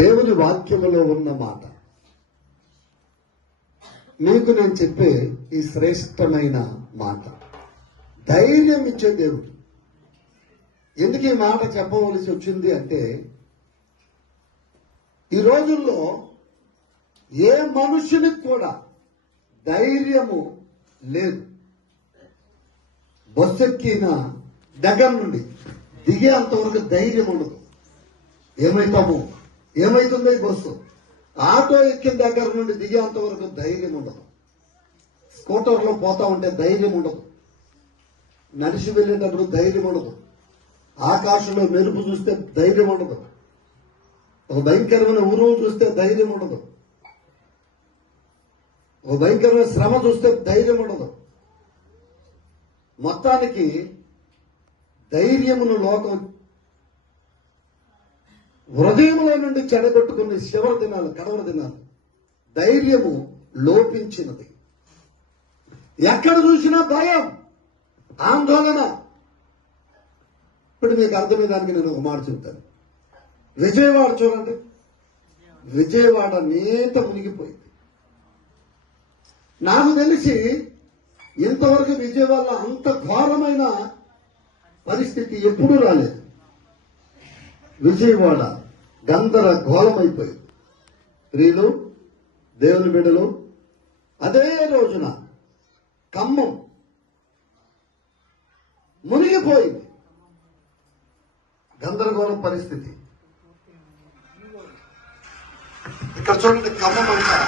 దేవుని వాక్యములో ఉన్న మాట. మీకు నేను చెప్పే ఈ శ్రేష్టమైన మాట. ధైర్యం ఇచ్చే దేవుడు. ఎందుకు ఈ మాట చెప్పవలసి వచ్చింది అంటే ఈ రోజుల్లో ఏ మనుషునికి కూడా ధైర్యము లేదు. బస్సు ఎక్కిన దగ్గర నుండి దిగే అంతవరకు ధైర్యం ఉండదు. ఏమైతాము? ఏమైతుందో బస్సు. ఆటో ఎక్కిన దగ్గర నుండి దిగేంత వరకు ధైర్యం ఉండదు. స్కూటర్లో పోతా ఉంటే ధైర్యం ఉండదు. నడిచి వెళ్ళేటప్పుడు ధైర్యం ఉండదు. ఆకాశంలో మెరుపు చూస్తే ధైర్యం ఉండదు. ఒక భయంకరమైన ఉరువు చూస్తే ధైర్యం ఉండదు. ఒక భయంకరమైన శ్రమ చూస్తే ధైర్యం ఉండదు. మొత్తానికి ధైర్యమును లోకం హృదయంలో నుండి చెడగొట్టుకునే చివరి దినాలు కడవర దినాలు ధైర్యము లోపించినది. ఎక్కడ చూసినా భయం ఆందోళన. ఇప్పుడు మీకు అర్థమయ్యేదానికి నేను ఒక మాట చెప్తాను. విజయవాడ చూడండి. విజయవాడ నేత మునిగిపోయింది. నాకు తెలిసి ఇంతవరకు విజయవాడలో అంత ఘోరమైన పరిస్థితి ఎప్పుడూ రాలేదు. విజయవాడ గందరగోళమైపోయింది స్త్రీలు దేవుని బిడ్డలు అదే రోజున ఖమ్మం మునిగిపోయింది. గందరగోళం పరిస్థితి. ఇక్కడ చూడండి ఖమ్మం అంతా.